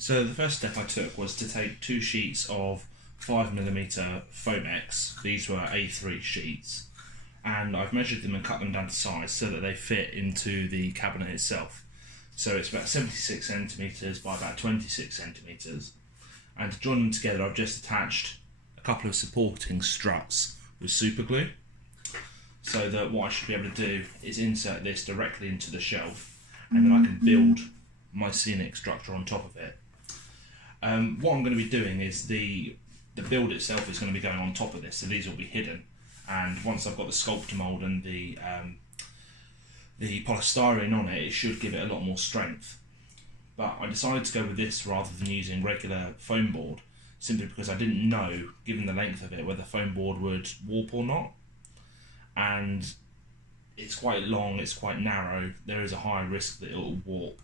So the first step I took was to take 2 sheets of 5mm Foamex. These were A3 sheets, and I've measured them and cut them down to size so that they fit into the cabinet itself. So it's about 76cm by about 26cm, and to join them together I've just attached a couple of supporting struts with super glue, so that what I should be able to do is insert this directly into the shelf, and then I can build my scenic structure on top of it. What I'm going to be doing is the build itself is going to be going on top of this, so these will be hidden, and once I've got the sculptor mould and the polystyrene on it, it should give it a lot more strength. But I decided to go with this rather than using regular foam board, simply because I didn't know, given the length of it, whether foam board would warp or not. And it's quite long, it's quite narrow, there is a high risk that it will warp.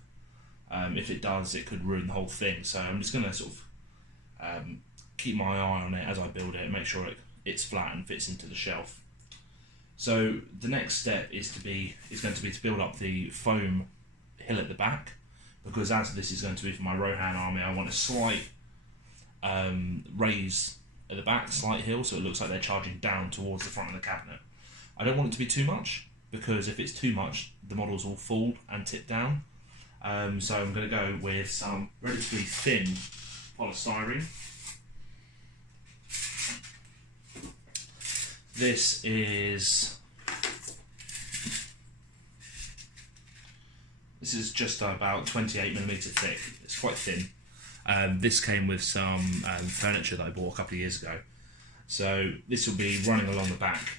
If it does, it could ruin the whole thing. So I'm just going to sort of keep my eye on it as I build it, make sure it's flat and fits into the shelf. So the next step is going to be to build up the foam hill at the back, because as this is going to be for my Rohirrim army, I want a slight raise at the back, slight hill, so it looks like they're charging down towards the front of the cabinet. I don't want it to be too much, because if it's too much, the models will fall and tip down. So I'm going to go with some relatively thin polystyrene. This is just about 28mm thick. It's quite thin. This came with some furniture that I bought a couple of years ago. So this will be running along the back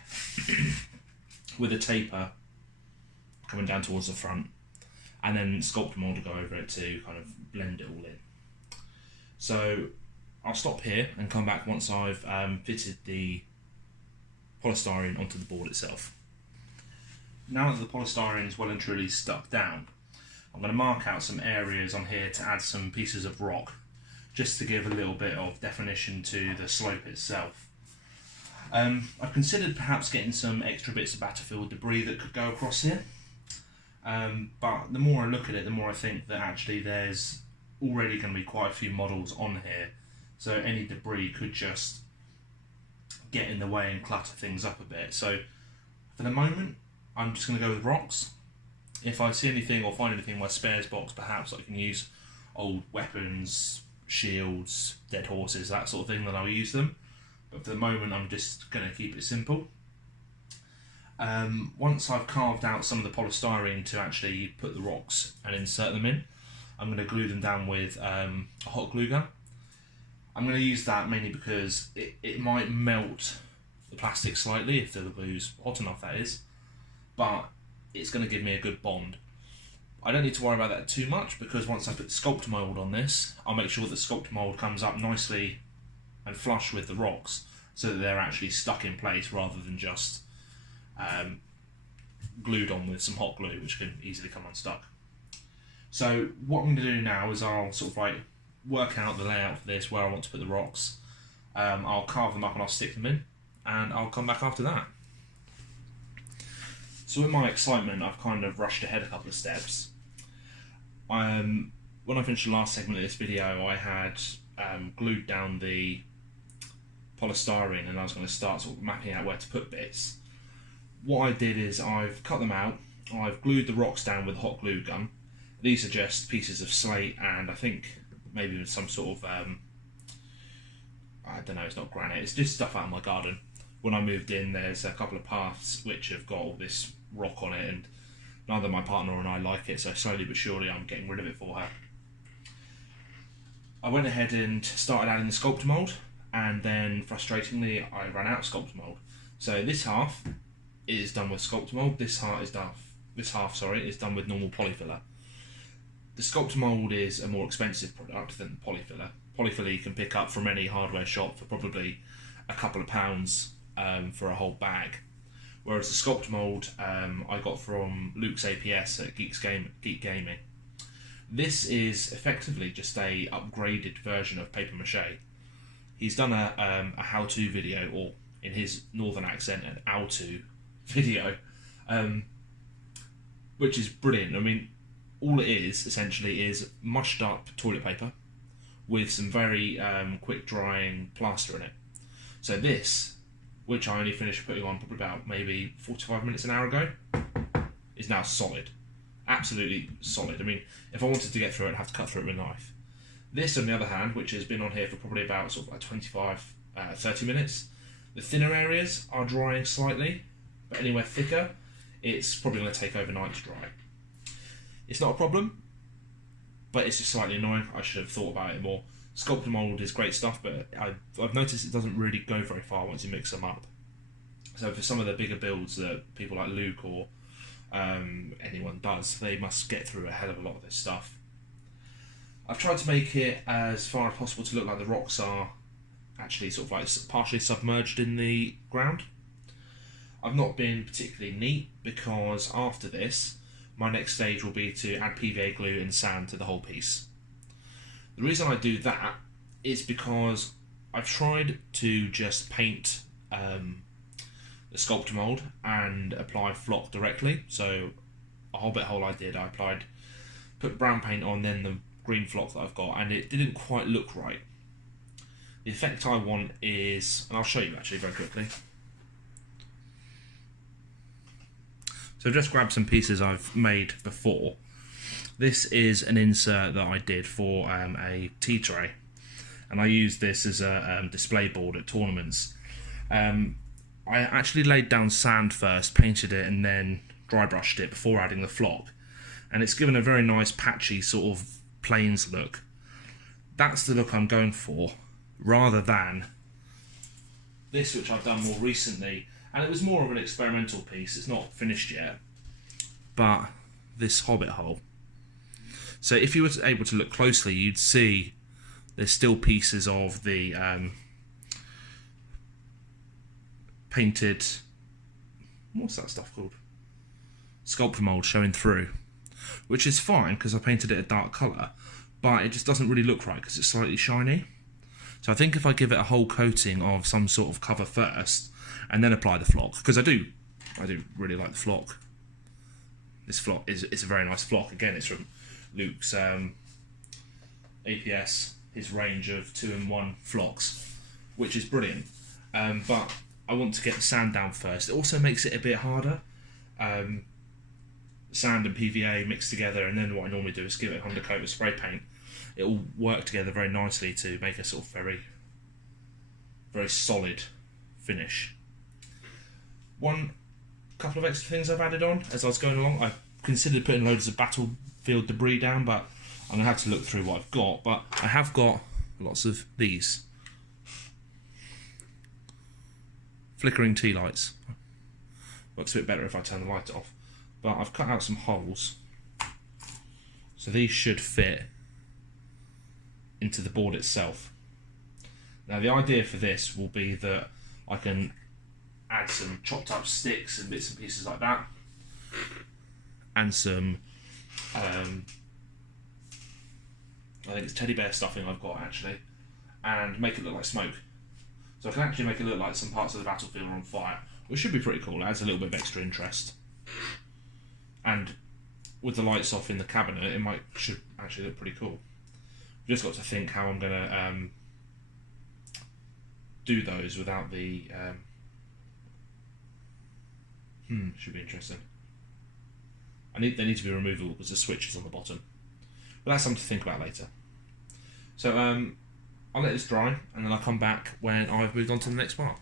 with a taper coming down towards the front, and then sculptor mould to go over it to kind of blend it all in. So I'll stop here and come back once I've fitted the polystyrene onto the board itself. Now that the polystyrene is well and truly stuck down, I'm going to mark out some areas on here to add some pieces of rock, just to give a little bit of definition to the slope itself. I've considered perhaps getting some extra bits of battlefield debris that could go across here, but the more I look at it, the more I think that actually there's already going to be quite a few models on here, so any debris could just get in the way and clutter things up a bit. So for the moment, I'm just going to go with rocks. If I see anything or find anything in my spares box, perhaps I can use old weapons, shields, dead horses, that sort of thing, then I'll use them. But for the moment, I'm just going to keep it simple. Once I've carved out some of the polystyrene to actually put the rocks and insert them in, I'm going to glue them down with a hot glue gun. I'm going to use that mainly because it might melt the plastic slightly if the glue's hot enough, that is, but it's going to give me a good bond. I don't need to worry about that too much, because once I put the sculptor mould on this, I'll make sure that the sculptor mould comes up nicely and flush with the rocks, so that they're actually stuck in place rather than just glued on with some hot glue, which can easily come unstuck. So what I'm going to do now is I'll sort of like work out the layout for this, where I want to put the rocks. I'll carve them up and I'll stick them in, and I'll come back after that. So in my excitement, I've kind of rushed ahead a couple of steps. When I finished the last segment of this video, I had glued down the polystyrene, and I was going to start sort of mapping out where to put bits. What I did is I've cut them out, I've glued the rocks down with a hot glue gun. These are just pieces of slate, and I think maybe with some sort of, I don't know, it's not granite, it's just stuff out of my garden. When I moved in, there's a couple of paths which have got all this rock on it, and neither my partner and I like it, so slowly but surely I'm getting rid of it for her. I went ahead and started adding the sculptor mould, and then frustratingly I ran out of sculptor mould. So this half is done with sculptor mould, this half is done with normal polyfiller. The sculptor mould is a more expensive product than the polyfiller. Polyfiller you can pick up from any hardware shop for probably a couple of pounds for a whole bag, whereas the sculptor mould I got from Luke's APS at Geek Gaming. This is effectively just a upgraded version of paper mache. He's done a how-to video, or in his northern accent, an how-to video, which is brilliant. I mean, all it is essentially is mushed up toilet paper, with some very quick drying plaster in it. So this, which I only finished putting on probably about maybe 45 minutes, an hour ago, is now solid. Absolutely solid. I mean, if I wanted to get through it, I'd have to cut through it with a knife. This, on the other hand, which has been on here for probably about sort of like 25, 30 minutes, the thinner areas are drying slightly, but anywhere thicker, it's probably going to take overnight to dry. It's not a problem, but it's just slightly annoying. I should have thought about it more. Sculptor mould is great stuff, but I've noticed it doesn't really go very far once you mix them up. So for some of the bigger builds that people like Luke or anyone does, they must get through a hell of a lot of this stuff. I've tried to make it as far as possible to look like the rocks are actually sort of like partially submerged in the ground. I've not been particularly neat because after this, my next stage will be to add PVA glue and sand to the whole piece. The reason I do that is because I've tried to just paint the sculptor mould and apply flock directly. So a whole bit hole I did, I put brown paint on, then the green flock that I've got, and it didn't quite look right. The effect I want is, and I'll show you actually very quickly. So I've just grabbed some pieces I've made before. This is an insert that I did for a tea tray, and I used this as a display board at tournaments. I actually laid down sand first, painted it, and then dry brushed it before adding the flock, and it's given a very nice patchy sort of plains look. That's the look I'm going for, rather than this, which I've done more recently, and it was more of an experimental piece. It's not finished yet, but this hobbit hole. So if you were able to look closely, you'd see there's still pieces of the painted, what's that stuff called? Sculptor mould showing through, which is fine because I painted it a dark colour, but it just doesn't really look right because it's slightly shiny. So I think if I give it a whole coating of some sort of cover first and then apply the flock, because I do really like the flock. This flock is a very nice flock. Again, it's from Luke's APS, his range of 2-in-1 flocks, which is brilliant. But I want to get the sand down first. It also makes it a bit harder. Sand and PVA mixed together, and then what I normally do is give it an undercoat of spray paint. It will work together very nicely to make a sort of very, very solid finish. One couple of extra things I've added on as I was going along. I considered putting loads of battlefield debris down, but I'm going to have to look through what I've got. But I have got lots of these flickering tea lights. Works a bit better if I turn the light off. But I've cut out some holes, so these should fit into the board itself. Now the idea for this will be that I can add some chopped up sticks and bits and pieces like that, and some I think it's teddy bear stuffing I've got actually, and make it look like smoke. So I can actually make it look like some parts of the battlefield are on fire, which should be pretty cool. It adds a little bit of extra interest. And with the lights off in the cabinet, it should actually look pretty cool. I've just got to think how I'm going to do those without the... should be interesting. They need to be removable because the switch is on the bottom. But that's something to think about later. So I'll let this dry, and then I'll come back when I've moved on to the next part.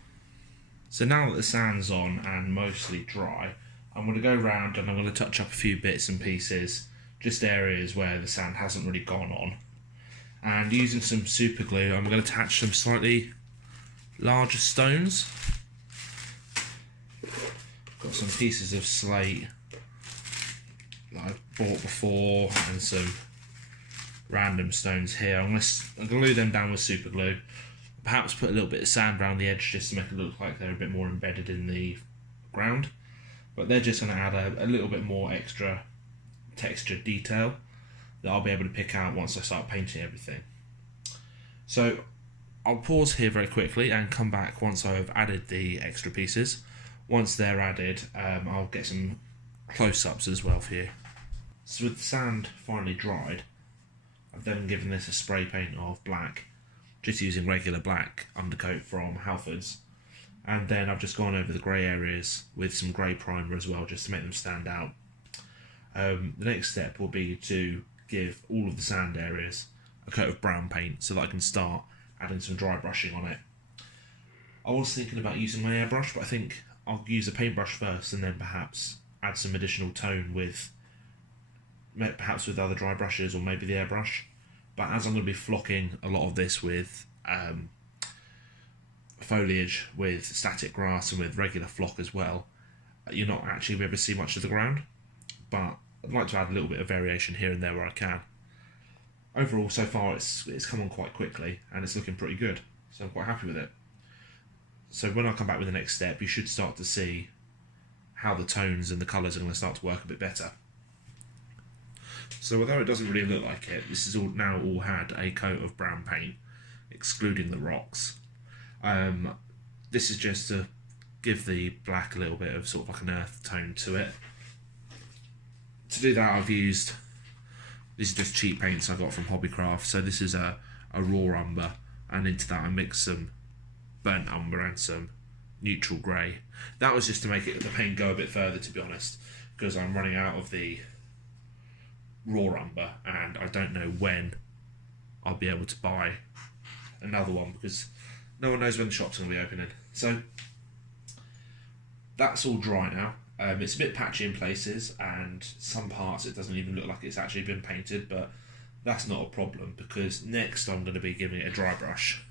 So now that the sand's on and mostly dry, I'm going to go around and I'm going to touch up a few bits and pieces, just areas where the sand hasn't really gone on. And using some super glue, I'm going to attach some slightly larger stones. Got some pieces of slate that I've bought before and some random stones here. I'm going to glue them down with super glue. Perhaps put a little bit of sand around the edge just to make it look like they're a bit more embedded in the ground. But they're just going to add a little bit more extra texture detail that I'll be able to pick out once I start painting everything. So I'll pause here very quickly and come back once I've added the extra pieces. Once they're added, I'll get some close-ups as well for you. So with the sand finally dried, I've then given this a spray paint of black, just using regular black undercoat from Halfords. And then I've just gone over the grey areas with some grey primer as well, just to make them stand out. The next step will be to give all of the sand areas a coat of brown paint so that I can start adding some dry brushing on it. I was thinking about using my airbrush, but I think I'll use a paintbrush first and then perhaps add some additional tone with perhaps with other dry brushes or maybe the airbrush. But as I'm going to be flocking a lot of this with foliage, with static grass and with regular flock as well, you're not actually able to see much of the ground, but I'd like to add a little bit of variation here and there where I can. Overall, so far it's come on quite quickly and it's looking pretty good, so I'm quite happy with it. So when I come back with the next step, you should start to see how the tones and the colours are going to start to work a bit better. So although it doesn't really look like it, this is now all had a coat of brown paint, excluding the rocks. This is just to give the black a little bit of sort of like an earth tone to it. To do that, I've used, these are just cheap paints I got from Hobbycraft. So this is a raw umber, and into that I mixed some burnt umber and some neutral grey. That was just to make the paint go a bit further, to be honest, because I'm running out of the raw umber and I don't know when I'll be able to buy another one, because no one knows when the shop's going to be opening. So that's all dry now. It's a bit patchy in places, and some parts it doesn't even look like it's actually been painted, but that's not a problem, because next I'm going to be giving it a dry brush.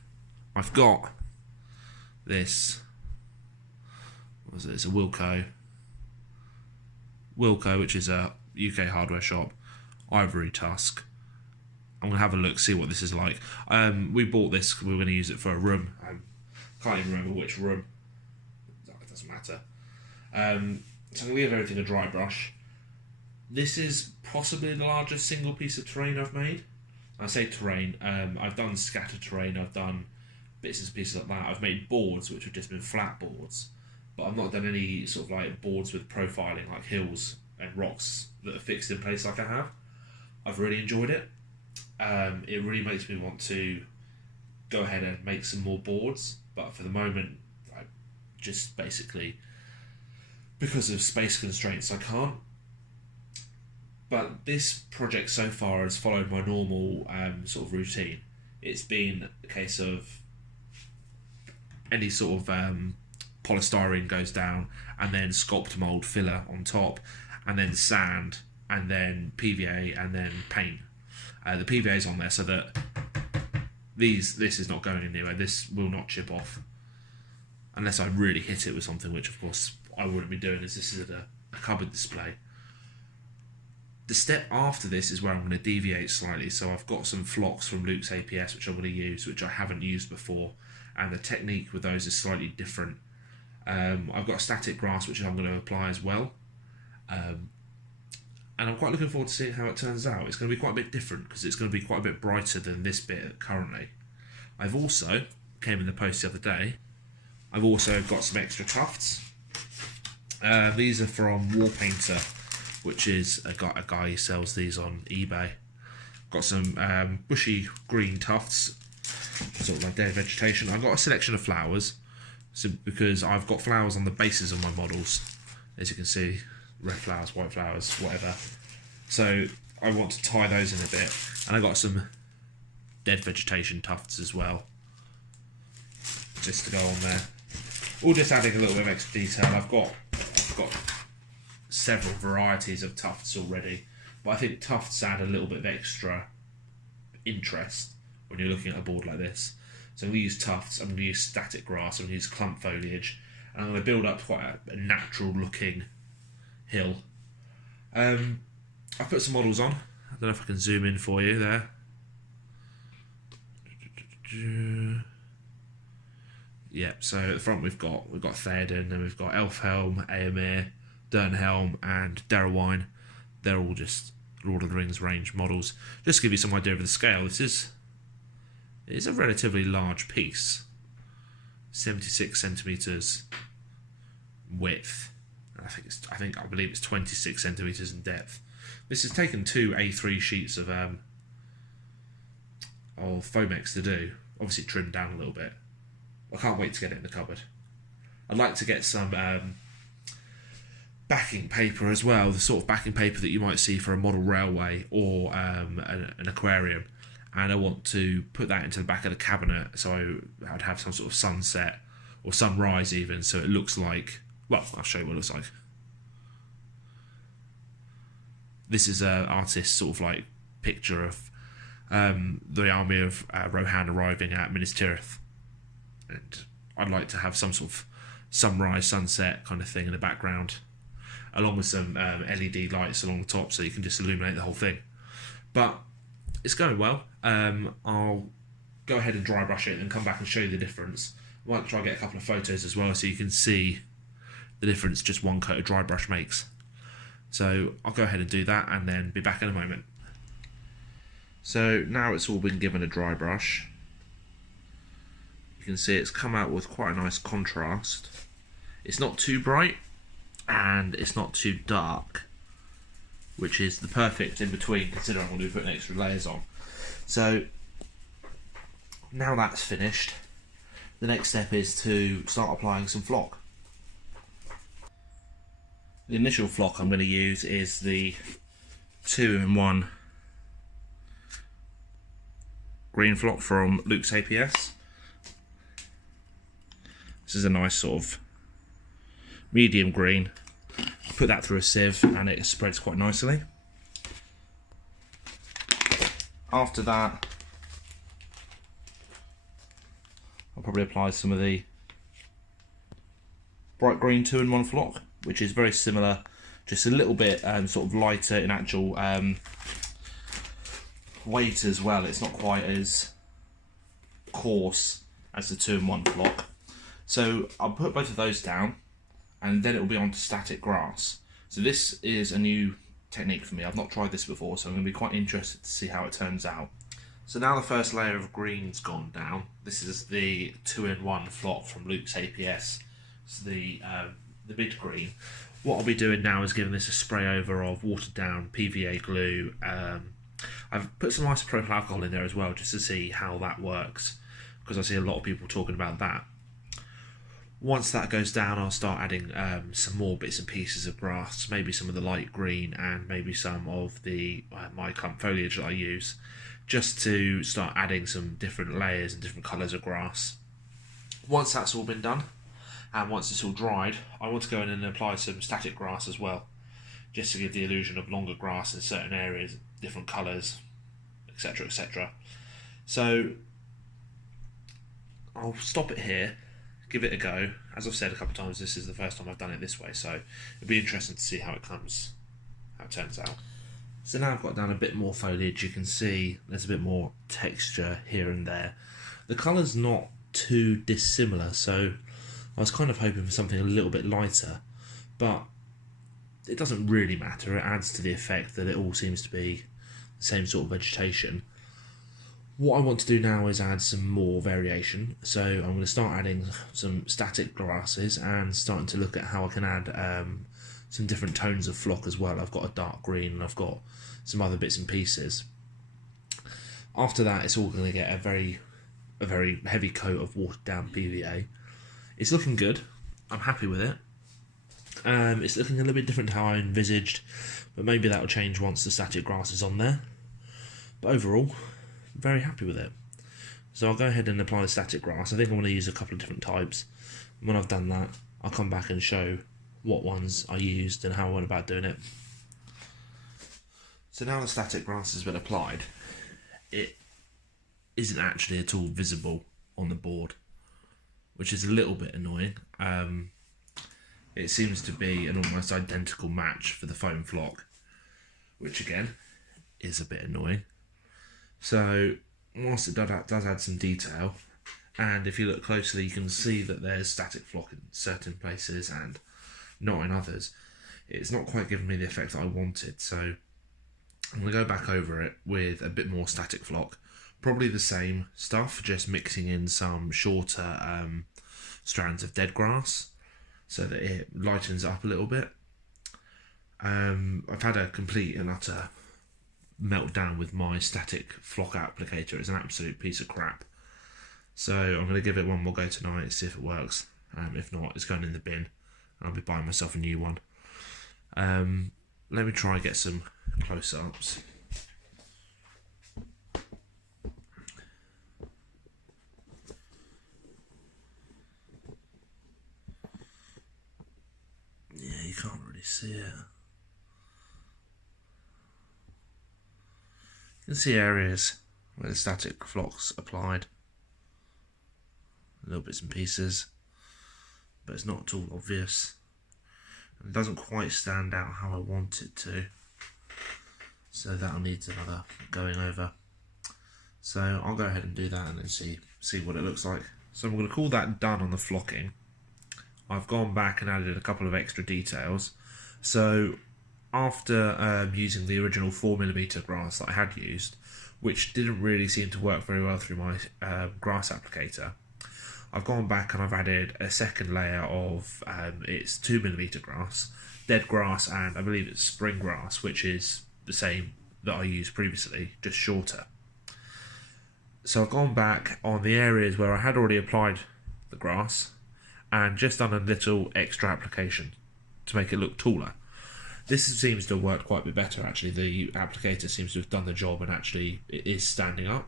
I've got this, what was it? It's a Wilko, which is a UK hardware shop, ivory tusk. I'm going to have a look, see what this is like. We bought this, we were going to use it for a room. I can't even remember which room. It doesn't matter. So I'm going to give everything a dry brush. This is possibly the largest single piece of terrain I've made. I say terrain, I've done scattered terrain, I've done bits and pieces like that. I've made boards which have just been flat boards, but I've not done any sort of like boards with profiling, like hills and rocks that are fixed in place like I have. I've really enjoyed it. It really makes me want to go ahead and make some more boards, but for the moment I just basically, because of space constraints, I can't. But this project so far has followed my normal sort of routine. It's been a case of any sort of polystyrene goes down, and then sculpt mould filler on top, and then sand, and then PVA, and then paint. The PVA is on there so that this is not going anywhere. This will not chip off unless I really hit it with something, which of course I wouldn't be doing, as this is a cupboard display. The step after this is where I'm going to deviate slightly. So I've got some flocks from Luke's APS which I'm going to use, which I haven't used before, and the technique with those is slightly different. I've got static grass which I'm going to apply as well, and I'm quite looking forward to seeing how it turns out. It's going to be quite a bit different because it's going to be quite a bit brighter than this bit currently. I've also, came in the post the other day, I've also got some extra tufts. These are from War Painter, which is a guy who sells these on eBay. Got some bushy green tufts, sort of like dead vegetation. I've got a selection of flowers, so because I've got flowers on the bases of my models, as you can see, red flowers, white flowers, whatever. So I want to tie those in a bit, and I got some dead vegetation tufts as well, just to go on there. All just adding a little bit of extra detail. I've got several varieties of tufts already, but I think tufts add a little bit of extra interest when you're looking at a board like this. So I'm going to use tufts, I'm going to use static grass, I'm going to use clump foliage, and I'm going to build up quite a natural looking hill. I've put some models on. I don't know if I can zoom in for you there. Yep, so at the front we've got Theoden, and we've got Elfhelm, Éomer, Dernhelm and Darrowine. They're all just Lord of the Rings range models. Just to give you some idea of the scale, it is a relatively large piece. 76 centimetres width. I believe it's 26 centimetres in depth. This has taken two A3 sheets of of Fomex to do. Obviously trimmed down a little bit. I can't wait to get it in the cupboard. I'd like to get some backing paper as well, the sort of backing paper that you might see for a model railway or an aquarium, and I want to put that into the back of the cabinet so I'd have some sort of sunset or sunrise even, so it looks like, well, I'll show you what it looks like. This is an artist's sort of like picture of the army of Rohan arriving at Minas Tirith, and I'd like to have some sort of sunrise, sunset kind of thing in the background, along with some LED lights along the top so you can just illuminate the whole thing. But it's going well. I'll go ahead and dry brush it and come back and show you the difference. I might try and get a couple of photos as well so you can see the difference just one coat of dry brush makes. So I'll go ahead and do that and then be back in a moment. So now it's all been given a dry brush. You can see it's come out with quite a nice contrast. It's not too bright and it's not too dark, which is the perfect in between considering I'm going to be putting extra layers on. So now that's finished, the next step is to start applying some flock. The initial flock I'm going to use is the 2-in-1 green flock from Luke's APS. This is a nice sort of medium green. Put that through a sieve and it spreads quite nicely. After that, I'll probably apply some of the bright green 2-in-1 flock, which is very similar, just a little bit sort of lighter in actual weight as well. It's not quite as coarse as the 2-in-1 flock. So I'll put both of those down and then it will be on to static grass. So this is a new technique for me. I've not tried this before, so I'm going to be quite interested to see how it turns out. So now the first layer of green's gone down. This is the 2-in-1 flock from Luke's APS. It's the mid green. What I'll be doing now is giving this a spray over of watered down PVA glue. I've put some isopropyl alcohol in there as well just to see how that works, because I see a lot of people talking about that. Once that goes down, I'll start adding some more bits and pieces of grass, maybe some of the light green and maybe some of the my clump foliage that I use, just to start adding some different layers and different colours of grass. Once that's all been done, and once it's all dried, I want to go in and apply some static grass as well, just to give the illusion of longer grass in certain areas, different colours, etc, etc. So I'll stop it here, give it a go. As I've said a couple of times, this is the first time I've done it this way, so it'll be interesting to see how it turns out. So now I've got down a bit more foliage. You can see there's a bit more texture here and there. The colour's not too dissimilar, so I was kind of hoping for something a little bit lighter, but it doesn't really matter. It adds to the effect that it all seems to be the same sort of vegetation. What I want to do now is add some more variation, so I'm going to start adding some static grasses and starting to look at how I can add some different tones of flock as well. I've got a dark green and I've got some other bits and pieces. After that, it's all going to get a very heavy coat of watered down PVA. It's looking good. I'm happy with it. It's looking a little bit different to how I envisaged, but maybe that will change once the static grass is on there. But overall, very happy with it. So I'll go ahead and apply the static grass. I think I'm going to use a couple of different types. And when I've done that, I'll come back and show what ones I used and how I went about doing it. So now the static grass has been applied, it isn't actually at all visible on the board, which is a little bit annoying. It seems to be an almost identical match for the foam flock, which again is a bit annoying. So whilst it does add some detail, and if you look closely you can see that there's static flock in certain places and not in others, it's not quite giving me the effect that I wanted. So I'm going to go back over it with a bit more static flock, probably the same stuff, just mixing in some shorter strands of dead grass so that it lightens up a little bit. I've had a complete and utter melt down with my static flock applicator. It's an absolute piece of crap. So I'm going to give it one more go tonight, see if it works. If not, it's going in the bin. I'll be buying myself a new one. Let me try and get some close-ups. Yeah, you can't really see it. You can see areas where the static flock's applied. Little bits and pieces, but it's not at all obvious. It doesn't quite stand out how I want it to, so that'll need another going over. So I'll go ahead and do that and then see what it looks like. So I'm going to call that done on the flocking. I've gone back and added a couple of extra details. So after using the original 4mm grass that I had used, which didn't really seem to work very well through my grass applicator, I've gone back and I've added a second layer of it's 2mm grass, dead grass, and I believe it's spring grass, which is the same that I used previously, just shorter. So I've gone back on the areas where I had already applied the grass and just done a little extra application to make it look taller. This seems to have worked quite a bit better actually. The applicator seems to have done the job and actually it is standing up.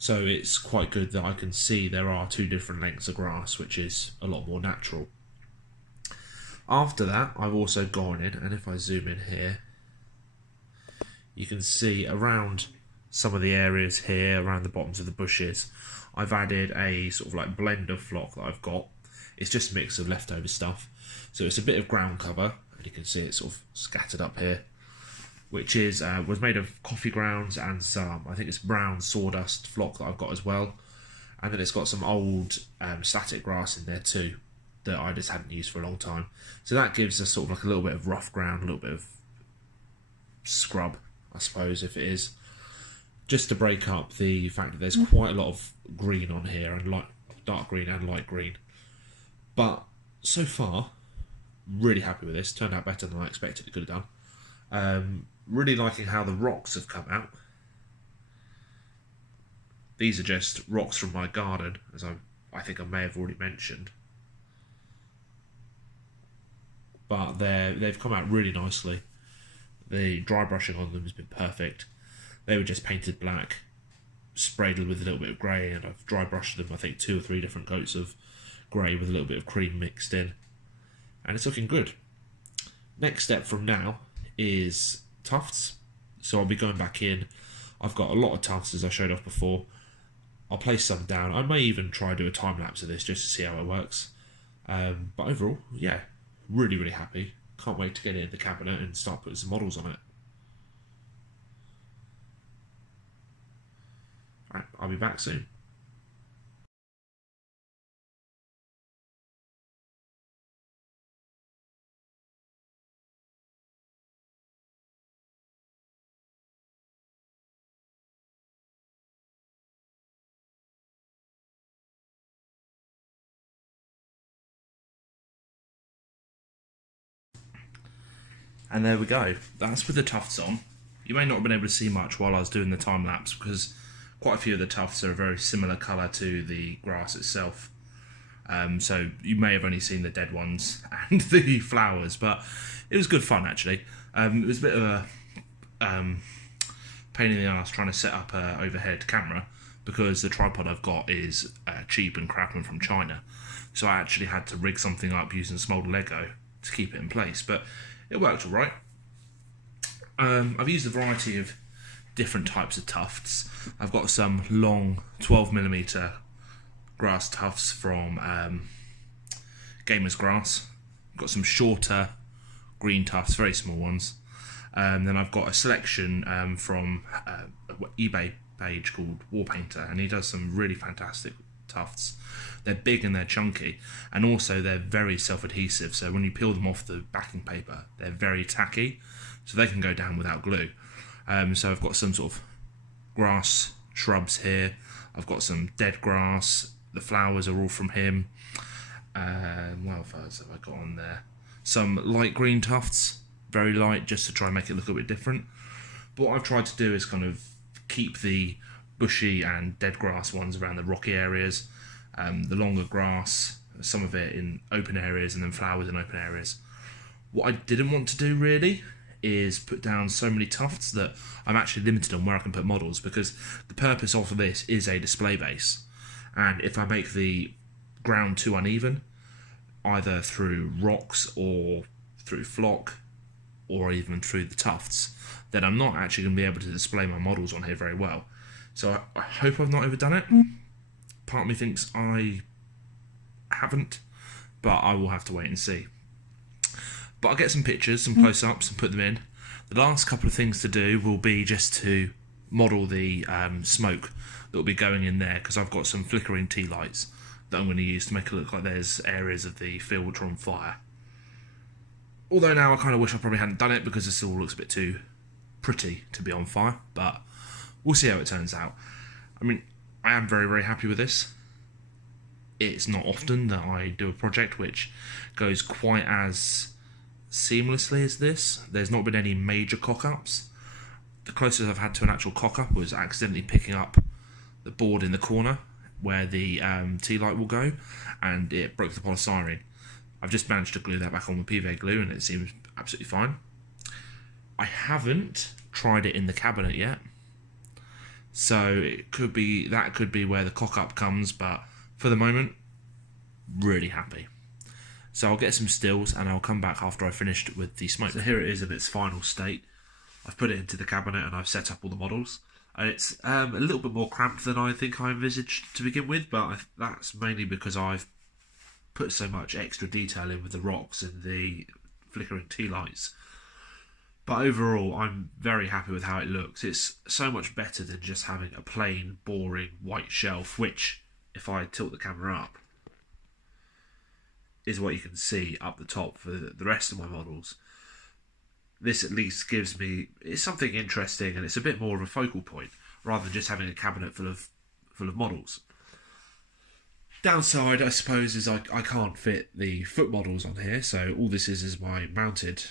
So it's quite good that I can see there are two different lengths of grass, which is a lot more natural. After that, I've also gone in, and if I zoom in here, you can see around some of the areas here, around the bottoms of the bushes, I've added a sort of like blend of flock that I've got. It's just a mix of leftover stuff. So it's a bit of ground cover, and you can see it sort of scattered up here, which is was made of coffee grounds and some, I think it's brown sawdust flock that I've got as well. And then it's got some old static grass in there too that I just hadn't used for a long time. So that gives us sort of like a little bit of rough ground, a little bit of scrub, I suppose, if it is. Just to break up the fact that there's quite a lot of green on here, and dark green and light green. But so far, really happy with this. Turned out better than I expected it could have done. Really liking how the rocks have come out. These are just rocks from my garden, as I think I may have already mentioned. But they've come out really nicely. The dry brushing on them has been perfect. They were just painted black, sprayed with a little bit of grey, and I've dry brushed them, I think 2 or 3 different coats of grey with a little bit of cream mixed in. And it's looking good. Next step from now is tufts. So I'll be going back in. I've got a lot of tufts, as I showed off before. I'll place some down. I may even try to do a time lapse of this just to see how it works. But overall, yeah, really, really happy. Can't wait to get it in the cabinet and start putting some models on it. Right, I'll be back soon. And there we go. That's with the tufts on. You may not have been able to see much while I was doing the time lapse because quite a few of the tufts are a very similar colour to the grass itself. So you may have only seen the dead ones and the flowers, but it was good fun actually. It was a bit of a pain in the arse trying to set up an overhead camera because the tripod I've got is cheap and crap and from China. So I actually had to rig something up using small Lego to keep it in place, but it worked all right. I've used a variety of different types of tufts. I've got some long 12mm grass tufts from Gamer's Grass. I've got some shorter green tufts, very small ones. Then I've got a selection from an eBay page called War Painter, and he does some really fantastic tufts. They're big and they're chunky, and also they're very self-adhesive, so when you peel them off the backing paper they're very tacky, so they can go down without glue. So I've got some sort of grass shrubs here, I've got some dead grass, the flowers are all from him. What else have I got on there? Some light green tufts, very light, just to try and make it look a bit different. But what I've tried to do is kind of keep the bushy and dead grass ones around the rocky areas, the longer grass, some of it in open areas, and then flowers in open areas. What I didn't want to do really is put down so many tufts that I'm actually limited on where I can put models, because the purpose of this is a display base, and if I make the ground too uneven, either through rocks or through flock or even through the tufts, then I'm not actually going to be able to display my models on here very well. So I hope I've not overdone it. Part of me thinks I haven't, but I will have to wait and see. But I'll get some pictures, some close-ups, and put them in. The last couple of things to do will be just to model the smoke that will be going in there, because I've got some flickering tea lights that I'm going to use to make it look like there's areas of the field which are on fire. Although now I kind of wish I probably hadn't done it, because this all looks a bit too pretty to be on fire, but we'll see how it turns out. I mean, I am very, very happy with this. It's not often that I do a project which goes quite as seamlessly as this. There's not been any major cock-ups. The closest I've had to an actual cock-up was accidentally picking up the board in the corner where the tea light will go, and it broke the polystyrene. I've just managed to glue that back on with PVA glue, and it seems absolutely fine. I haven't tried it in the cabinet yet, so it could be where the cock-up comes, but for the moment, really happy. So I'll get some stills and I'll come back after I've finished with the smoke. So here it is in its final state. I've put it into the cabinet and I've set up all the models. And it's a little bit more cramped than I think I envisaged to begin with, but that's mainly because I've put so much extra detail in with the rocks and the flickering tea lights. But overall, I'm very happy with how it looks. It's so much better than just having a plain, boring white shelf, which, if I tilt the camera up, is what you can see up the top for the rest of my models. This at least gives me, it's something interesting, and it's a bit more of a focal point rather than just having a cabinet full of models. Downside, I suppose, is I can't fit the foot models on here, so all this is my mounted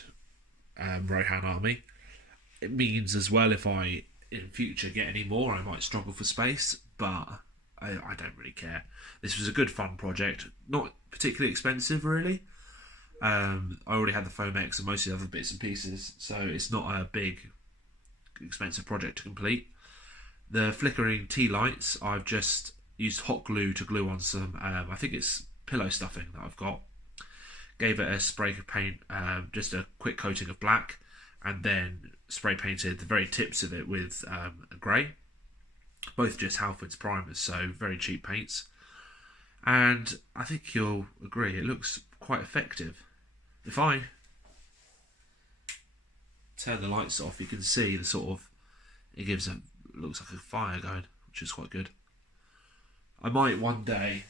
Rohirrim army. It means as well, if I in future get any more, I might struggle for space, but I don't really care. This was a good fun project, not particularly expensive really. I already had the Foamex and most of the other bits and pieces, so it's not a big expensive project to complete. The flickering tea lights, I've just used hot glue to glue on some, I think it's pillow stuffing that I've got. Gave it a spray of paint, just a quick coating of black, and then spray painted the very tips of it with a grey. Both just Halford's primers, so very cheap paints. And I think you'll agree, it looks quite effective. If I turn the lights off, you can see the sort of, it looks like a fire going, which is quite good. I might one day,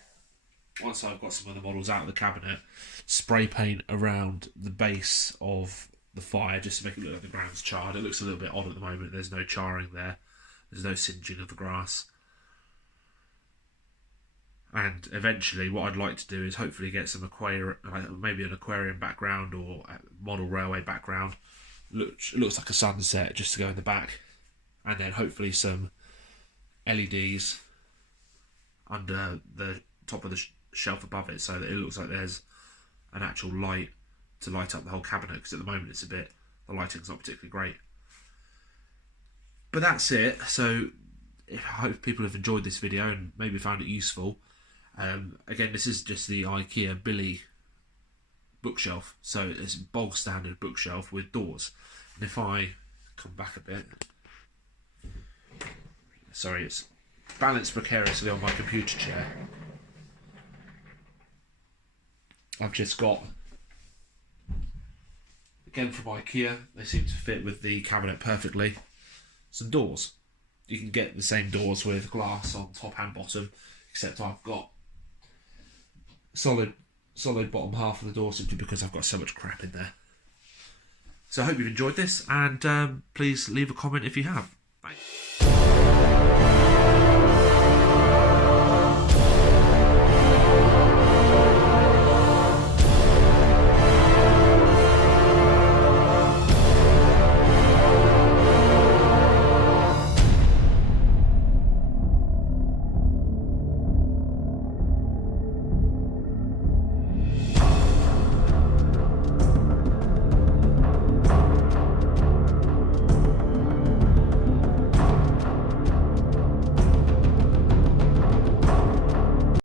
once I've got some of the models out of the cabinet, spray paint around the base of the fire just to make it look like the ground's charred. It looks a little bit odd at the moment, there's no charring there, there's no singeing of the grass. And eventually what I'd like to do is hopefully get some maybe an aquarium background or a model railway background. It looks like a sunset just to go in the back. And then hopefully some LEDs under the top of the shelf above it, so that it looks like there's an actual light to light up the whole cabinet, because at the moment the lighting's not particularly great. But that's it. So I hope people have enjoyed this video and maybe found it useful. Again, this is just the IKEA Billy bookshelf, so it's a bog standard bookshelf with doors. And if I come back a bit, sorry, it's balanced precariously on my computer chair. I've just got, again from IKEA, they seem to fit with the cabinet perfectly, some doors. You can get the same doors with glass on top and bottom, except I've got solid bottom half of the door simply because I've got so much crap in there. So I hope you've enjoyed this, and please leave a comment if you have. Thanks.